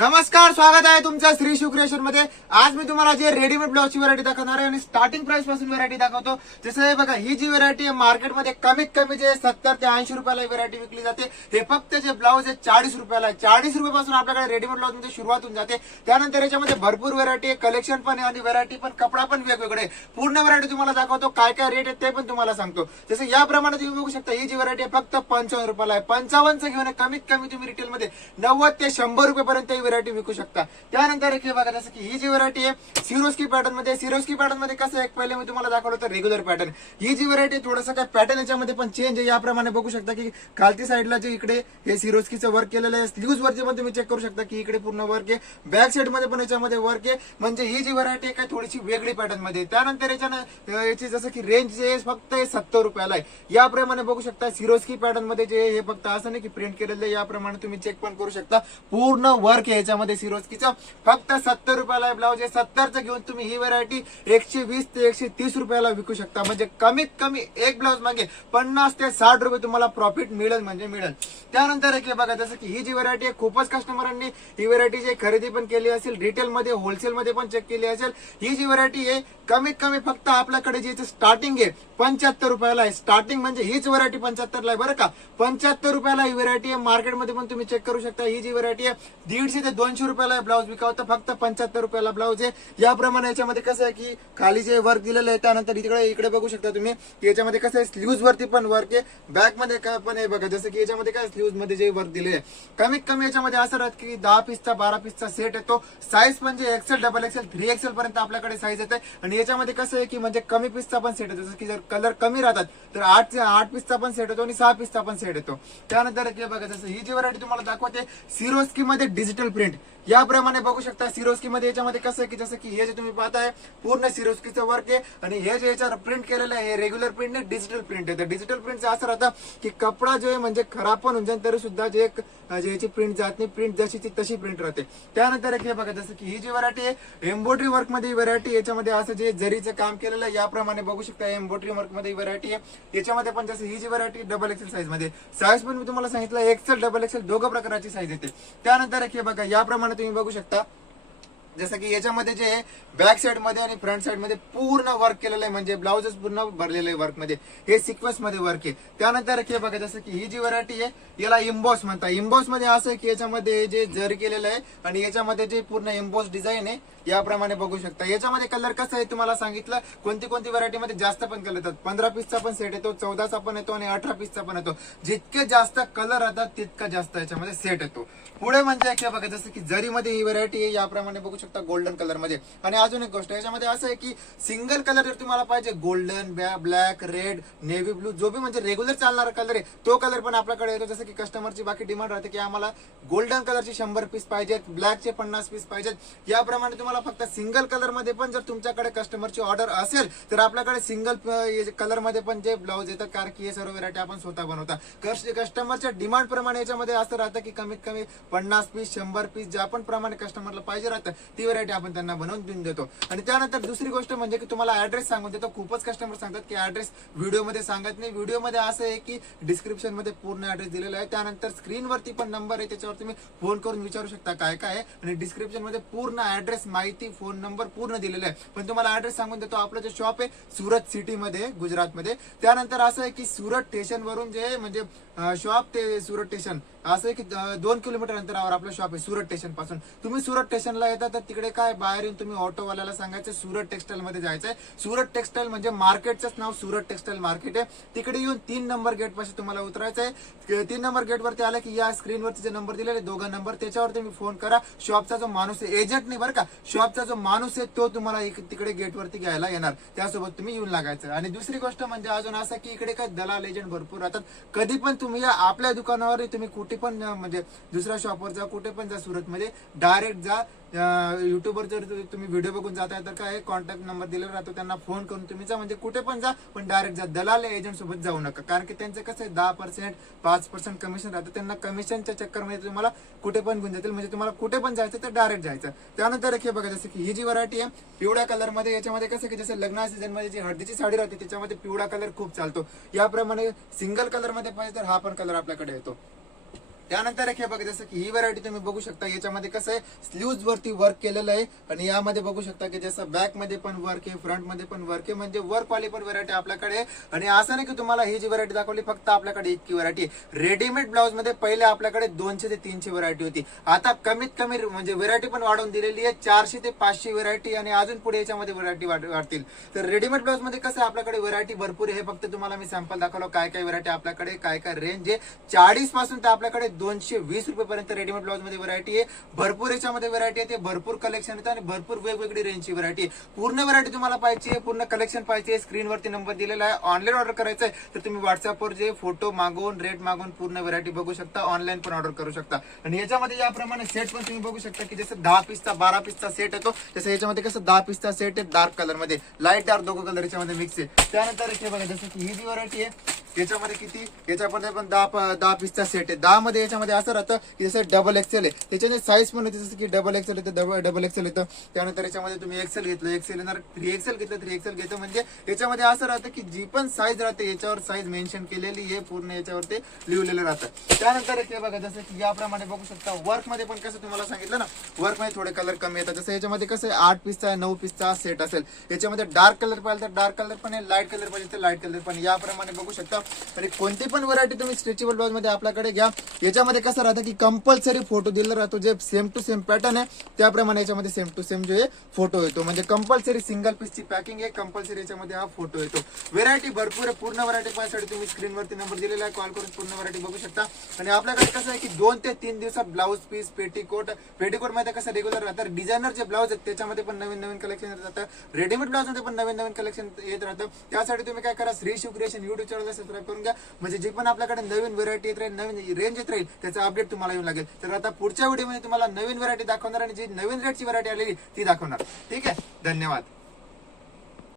नमस्कार, स्वागत आहे तुमचं श्री शिव क्रिएशन मध्ये। आज मी तुम्हाला जे रेडीमेड ब्लाउजची व्हरायटी दाखवणार आहे आणि स्टार्टिंग प्राइस पासून व्हरायटी दाखवतो। जसं हे बघा, ही जी व्हरायटी आहे मार्केटमध्ये कमीत कमी जे 70 ते 80 रुपयाला व्हरायटी विकली जाते। हे फक्त जे ब्लाउज आहे 40 रुपयाला आहे। 40 रुपयापासून आपल्याकडे रेडीमेड ब्लाउज मध्ये सुरुवात होऊन जाते। त्यानंतर याच्यामध्ये भरपूर व्हरायटी आहे, कलेक्शन पण आहे आणि व्हरायटी पण, कपडा पण वेगवेगळे। पूर्ण व्हरायटी तुम्हाला दाखवतो, काय काय रेट आहे ते पण तुम्हाला सांगतो। जसं याप्रमाणे तुम्ही बघू शकता, ही जी व्हरायटी आहे फक्त 55 रुपयाला आहे। 55चं घेऊन कमीत कमी तुम्ही रिटेल मध्ये 90 ते 100 रुपयापर्यंत ही व्हरायटी विकू शकता। त्यानंतर एक हे बघा, जसं की ही जी व्हरायटी आहे सिरोस्की पॅटर्न मध्ये। सिरोस्की पॅटर्न मध्ये कसं आहे, पहिले मी तुम्हाला दाखवलं होतं रेग्युलर पॅटर्न। ही जी व्हरायटी थोडंसं काय पॅटर्न याच्यामध्ये पण चेंज आहे। याप्रमाणे बघू शकता की खालती साईडला जे इकडे हे सिरोस्कीचं वर्क केलेलं आहे, स्लीव्ज वरचे पण तुम्ही चेक करू शकता की इकडे पूर्ण वर्क आहे। बॅक साईड मध्ये पण याच्यामध्ये वर्क आहे। म्हणजे ही जी व्हरायटी आहे काय थोडीशी वेगळी पॅटर्न मध्ये। त्यानंतर याची जसं की रेंज जे फक्त 70 रुपयाला आहे। याप्रमाणे बघू शकता सिरोस्की पॅटर्न मध्ये जे हे फक्त असं नाही की प्रिंट केलेलं आहे, याप्रमाणे तुम्ही चेक पण करू शकता। पूर्ण वर्क आहे याच्यामध्ये सिरोस्कीचं, फक्त 70 रुपयाला आहे ब्लाउज आहे। 70चं घेऊन तुम्ही ही व्हरायटी 120 ते 130 रुपयाला विकू शकता। म्हणजे कमीत कमी एक ब्लाउज मागे 50 ते 60 रुपये तुम्हाला प्रॉफिट मिळेल म्हणजे मिळेल। त्यानंतर एक बघा, जसं की ही जी व्हरायटी आहे खूपच कस्टमरांनी ही व्हरायटीची खरेदी पण केली असेल, रिटेल मध्ये होलसेल मध्ये पण चेक केली असेल। ही जी व्हरायटी आहे कमीत कमी फक्त आपल्याकडे जी स्टार्टिंग आहे 75 रुपयाला आहे। स्टार्टिंग म्हणजे हीच व्हरायटी 75 ला आहे बरं का। 75 रुपयाला ही व्हरायटी आहे। मार्केटमध्ये पण तुम्ही चेक करू शकता, ही जी व्हरायटी आहे 150 ते 200 रुपयाला ब्लाउज विकावतं, फक्त 75 रुपयाला ब्लाउज आहे। याप्रमाणे याच्यामध्ये कसं आहे की खाली जे वर्क दिलेलं आहे, त्यानंतर इकडे बघू शकता तुम्ही की याच्यामध्ये कसं आहे स्लीव्ज वरती पण वर्क आहे, बॅक मध्ये काय पण आहे बघा। जसं की याच्यामध्ये काय स्लीव्ज मध्ये जे वर्क दिले आहे, कमीत कमी याच्यामध्ये असं राहत की 10 पीसचा 12 पीसचा सेट येतो। साईज म्हणजे एक्सेल, डबल एक्सेल, 3XL पर्यंत आपल्याकडे साईज येते। आणि याच्यामध्ये कसं आहे की म्हणजे कमी पीसचा पण सेट येतो, जसं की जर कलर कमी राहतात तर 8 पीसचा पण सेट येतो आणि 6 पीसचा पण सेट येतो। त्यानंतर हे बघा, जसं ही जी व्हरायटी तुम्हाला दाखवते सिरोस्की मध्ये डिजिटल प्रिंट। याप्रमाणे बघू शकता सिरोस्की मध्ये याच्यामध्ये कसं आहे की जसं की हे जे तुम्ही पाहताय पूर्ण सिरोस्कीचं वर्क आहे आणि हे जे याच्यावर प्रिंट केलेलं आहे हे रेग्युलर प्रिंट नाही, डिजिटल प्रिंट आहे। तर डिजिटल प्रिंटचं असं राहतं की कपडा जो आहे म्हणजे खराब पण होऊन जाईल तरी सुद्धा जे याची प्रिंट जात नाही, प्रिंट जशीची तशी प्रिंट राहते। त्यानंतर हे बघा, जसं की ही जी व्हरायटी आहे एम्ब्रॉयडरी वर्क मध्ये व्हरायटी, याच्यामध्ये असं जे जरीचं काम केलेलं आहे याप्रमाणे बघू शकता एम्ब्रॉयडरी वर्क मध्ये व्हरायटी आहे। याच्यामध्ये पण जसं ही जी व्हरायटी डबल एक्सेल साईज मध्ये, साईज पण मी तुम्हाला सांगितलं एक्सेल डबल एक्सेल दोघं प्रकारची साईज येते। त्यानंतर हे बघा, याप्रमाणे तुम्ही बघू शकता जसं की याच्यामध्ये जे बॅक साइड मध्ये आणि फ्रंट साइड मध्ये पूर्ण वर्क केलेलं आहे, म्हणजे ब्लाउजच पूर्ण भरलेलं आहे वर्क मध्ये, हे सिक्वेन्स मध्ये वर्क आहे। त्यानंतर हे बघा, जसं की ही जी व्हरायटी आहे याला इम्बॉस म्हणतात। इम्बॉस मध्ये असं आहे की याच्यामध्ये जे जर केलेलं आहे आणि याच्यामध्ये जे पूर्ण इम्बॉस डिझाईन आहे याप्रमाणे बघू शकता। याच्यामध्ये कलर कसं आहे तुम्हाला सांगितलं, कोणती कोणती मध्ये जास्त पण कलर येतात। 15 पीसचा पण सेट येतो, 14चा पण येतो आणि 18 पीसचा पण येतो। जितके जास्त कलर येतात तितका जास्त याच्यामध्ये सेट येतो। पुढे म्हणजे बघा, जसं की जरीमध्ये ही व्हरायटी आहे याप्रमाणे बघू शकता गोल्डन कलर मध्ये। आणि अजून एक गोष्ट याच्यामध्ये असं आहे की सिंगल कलर जर तुम्हाला पाहिजे, golden, black, red, navy blue, जो बी म्हणजे रेग्युलर चालणारा कलर आहे तो कलर पण आपल्याकडे येतो। जसं की कस्टमरची बाकी डिमांड राहते की आम्हाला गोल्डन कलरची 100 पीस पाहिजेत, ब्लॅकचे 50 पीस पाहिजेत। याप्रमाणे तुम्हाला फक्त सिंगल कलर मध्ये पण जर तुमच्याकडे कस्टमरची ऑर्डर असेल तर आपल्याकडे सिंगल कलर मध्ये पण जे ब्लाउज येतात, कारण की हे सर्व व्हरायटी आपण स्वतः बनवता। कस्टमरच्या डिमांड प्रमाणे याच्यामध्ये असं राहतं की कमीत कमी 50 पीस 100 पीस ज्या पण प्रमाणे कस्टमरला पाहिजे राहतं ती व्हरायटी आपण त्यांना बनवून देऊन देतो। आणि त्यानंतर दुसरी गोष्ट म्हणजे की तुम्हाला ऍड्रेस सांगून देतो। खूपच कस्टमर सांगतात की ऍड्रेस व्हिडिओमध्ये सांगत नाही। व्हिडिओमध्ये असं आहे की डिस्क्रिप्शन मध्ये पूर्ण ऍड्रेस दिलेला आहे, त्यानंतर स्क्रीनवरती पण नंबर आहे, त्याच्यावर तुम्ही फोन करून विचारू शकता काय काय आहे। आणि डिस्क्रिप्शन मध्ये पूर्ण ऍड्रेस, माहिती, फोन नंबर पूर्ण दिलेला आहे। पण तुम्हाला ऍड्रेस सांगून देतो, आपलं जे शॉप आहे सुरत सिटी मध्ये, गुजरात मध्ये। त्यानंतर असं आहे की सुरत स्टेशन वरून जे म्हणजे शॉप ते सुरत स्टेशन असं आहे की 2 किलोमीटर अंतरावर आपलं शॉप आहे सुरत स्टेशन पासून। तुम्ही सुरत स्टेशनला येता तर तिकडे काय बाहेर येऊन तुम्ही ऑटोवाल्याला सांगायचं सुरत टेक्सटाईल मध्ये जायचंय। सुरत टेक्सटाईल म्हणजे मार्केटचंच नाव सुरत टेक्सटाईल मार्केट आहे। तिकडे येऊन 3 नंबर गेट पाशी तुम्हाला उतरायचंय। 3 नंबर गेट वरती आला की या स्क्रीनवरती जे नंबर दिलेले 2 नंबर, त्याच्यावर तुम्ही फोन करा। शॉपचा जो माणूस आहे, एजंट नाही बरं का, शॉपचा जो माणूस आहे तो तुम्हाला तिकडे गेट वरती घ्यायला येणार, त्यासोबत तुम्ही येऊन लागायचं। आणि दुसरी गोष्ट म्हणजे अजून असं की इकडे काय दलाल एजंट भरपूर राहतात। कधी पण तुम्ही या आपल्या दुकानावर तुम्ही कुठे पण म्हणजे दुसऱ्या शॉपवर जा, कुठे पण जा सुरतमध्ये, डायरेक्ट जा। युट्यूबवर जर तुम्ही व्हिडिओ बघून जाताय तर काय कॉन्टॅक्ट नंबर दिलेला राहतो, त्यांना फोन करून तुम्ही जा, म्हणजे कुठे पण जा पण डायरेक्ट जा। दलाल एजंट सोबत जाऊ नका, कारण की त्यांचं कसं आहे 10% 5% कमिशन राहतं। त्यांना कमिशनच्या चक्करमध्ये तुम्हाला कुठे पण घेऊन जातील, म्हणजे तुम्हाला कुठे पण जायचं तर डायरेक्ट जायचं। त्यानंतर हे बघा, जसं की ही जी व्हरायटी आहे पिवळ्या कलर मध्ये, याच्यामध्ये कसं की जसं लग्ना सीझन मध्ये जी हळदीची साडी राहते त्याच्यामध्ये पिवळा कलर खूप चालतो। याप्रमाणे सिंगल कलर मध्ये पाहिजे तर हा पण कलर आपल्याकडे येतो। त्यानंतर एक हे बघा जसं की ही व्हरायटी तुम्ही बघू शकता, याच्यामध्ये कसं आहे स्लीव्ज वरती वर्क केलेलं आहे आणि यामध्ये बघू शकता की जसं बॅक मध्ये पण वर्क आहे, फ्रंट मध्ये पण वर्क आहे, म्हणजे वर्क वाली पण व्हरायटी आपल्याकडे आहे. आणि असं नाही की तुम्हाला ही जी व्हरायटी दाखवली फक्त आपल्याकडे इतकी व्हरायटी आहे. रेडीमेड ब्लाउज मध्ये पहिले आपल्याकडे 200 ते 300 व्हरायटी होती, आता कमीत कमी म्हणजे व्हरायटी पण वाढवून दिलेली आहे, 400 ते 500 व्हरायटी आणि अजून पुढे याच्यामध्ये व्हरायटी वाढतील. तर रेडीमेड ब्लाउज मध्ये कसं आपल्याकडे व्हरायटी भरपूर आहे. हे फक्त तुम्हाला मी सॅम्पल दाखवलं काय काय व्हरायटी आपल्याकडे, काय काय रेंज आहे. 40 पासून तर आपल्याकडे 220 रुपयेपर्यंत रेडीमेड ब्लाउज मध्ये व्हरायटी आहे. भरपूर याच्यामध्ये व्हरायटी आहे, भरपूर कलेक्शन येतं आणि भरपूर वेगवेगळी रेंजची व्हरायटी आहे. पूर्ण व्हरायटी तुम्हाला पाहिजे, पूर्ण कलेक्शन पाहिजे, स्क्रीनवरती नंबर दिलेला आहे. ऑनलाईन ऑर्डर करायचं आहे तर तुम्ही व्हॉट्सअपवर जे फोटो मागवून रेट मागवून पूर्ण व्हरायटी बघू शकता, ऑनलाईन पण ऑर्डर करू शकता. आणि याच्यामध्ये याप्रमाणे सेट पण तुम्ही बघू शकता की जसं 10 पीसचा 12 पीसचा सेट येतो, तसं याच्यामध्ये कसं 10 पीसचा सेट आहे, डार्क कलर मध्ये, लाईट डार्क दोघं कलर याच्यामध्ये मिक्स आहे. त्यानंतर हे बघा जसं की ही जी व्हरायटी आहे याच्यामध्ये किती, याच्यामध्ये पण 10 पीसचा सेट आहे. 10 मध्ये याच्यामध्ये असं राहतं की जसं डबल एक्सेल आहे, त्याच्याने साईज पण होते जसं की डबल एक्सेल येतं, डबल एक्सेल येतं. त्यानंतर याच्यामध्ये तुम्ही एक्सेल घेतलं, एक्सेल येणार, 3XL घेतलं, 3XL घेतं. म्हणजे याच्यामध्ये असं राहतं की जी पण साईज राहते याच्यावर साईज मेन्शन केलेली आहे, पूर्ण याच्यावर ते लिहिलेलं राहतं. त्यानंतर हे बघा जसं की याप्रमाणे बघू शकता वर्क मध्ये पण कसं तुम्हाला सांगितलं ना, वर्क मध्ये थोडे कलर कमी येतात. जसं याच्यामध्ये कसं 8 पीसचा 9 पीसचा सेट असेल, याच्यामध्ये डार्क कलर पाहिजे तर डार्क कलर पण आहे, लाईट कलर पाहिजे तर लाईट कलर पण, याप्रमाणे बघू शकता. आणि कोणती पण व्हरायटी तुम्ही स्ट्रेचेबल ब्लाउज मध्ये आपल्याकडे घ्या, याच्यामध्ये कसं राहतं की कंपल्सरी फोटो दिला राहतो, जे सेम टू सेम पॅटर्न आहे त्याप्रमाणे याच्यामध्ये सेम टू सेम जे फोटो येतो. म्हणजे कंपल्सरी सिंगल पीसची पॅकिंग आहे, कंपल्सरी याच्यामध्ये हा फोटो येतो. व्हरायटी भरपूर आहे, पूर्ण व्हरायटी पाहण्यासाठी तुम्ही स्क्रीनवरती नंबर दिलेला आहे, कॉल करून पूर्ण व्हरायटी बघू शकता. आणि आपल्याकडे कसं आहे की 2 ते 3 दिवसात ब्लाउज पीस, पेटीकोट मध्ये कसं रेग्युलर राहतं, डिझायनर जे ब्लाउज आहेत त्याच्यामध्ये पण नवीन नवीन कलेक्शन येत राहतं, रेडीमेड ब्लाउज मध्ये पण नवीन नवीन कलेक्शन येत राहतं. त्यासाठी तुम्ही काय करा, श्री शिव क्रिएशन युट्यूब चॅनलला सबस्क्राईब करून घ्या, म्हणजे जे पण आपल्याकडे नवीन व्हरायटी येत राहील, नवीन रेंज येत राहील, त्याचा अपडेट तुम्हाला येऊ लागेल. तर आता पुढच्या व्हिडिओमध्ये तुम्हाला नवीन व्हरायटी दाखवणार आणि जी नवीन रेटची व्हरायटी आलेली ती दाखवणार. ठीक आहे, धन्यवाद.